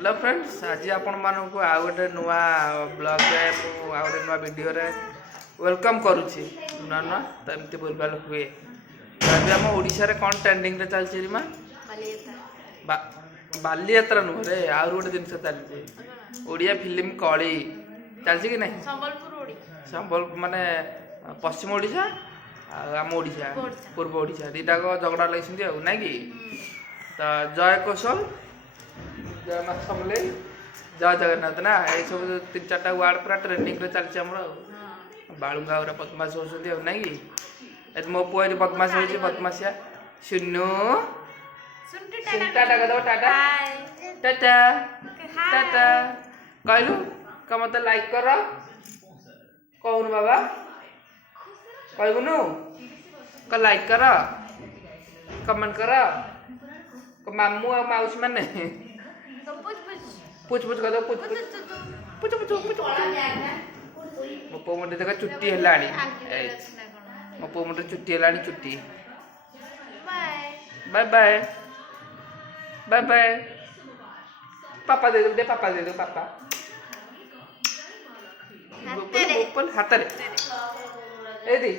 hello friends आज आपण मानक आउ गोटे नुआ ब्लॉग रे आउ गोटे नुआ वीडियो रे वेलकम करूची नुआ नुआ तो एमती बोलबाल हुए अभी आम ओडिशा रे कौन ट्रेंडिंग रे चलची मा बालीयात्रा नुह रे आउ गोटे जिनस चलची ओडिया फिल्म कली चलची कि नहीं संबल माने पश्चिम ओडिशा आम ओडिशा पूर्व ओडिशा दीटा को झगड़ा लगी ना कि तो जय कौशल जय माँ समले जय जगन्नाथ ना ये सब 3-4टा वार्ड पूरा ट्रेंडिंग रे चलछि हमरो बालुंगा और बदमाश होसुंदी ना कि ए मो पुआरी बदमाश होछि बदमाशिया सुन्नु टाटा कदो टाटा टाटा टाटा कहलु क मते लाइक कर कहून बाबा कहबुनु क लाइक कर कमेंट कर क मामू और माउस माने पुछ पुछ कर दो पुछ पुछ पुछ पुछ पुछ मो पो मुंडे देखा चुट्टी हेलाणी मो पो मुंडे चुट्टी हेलाणी चुट्टी बाय बाय बाय बाय पापा दे दे पापा दे दो पापा ऊपर हाथ रे ए दी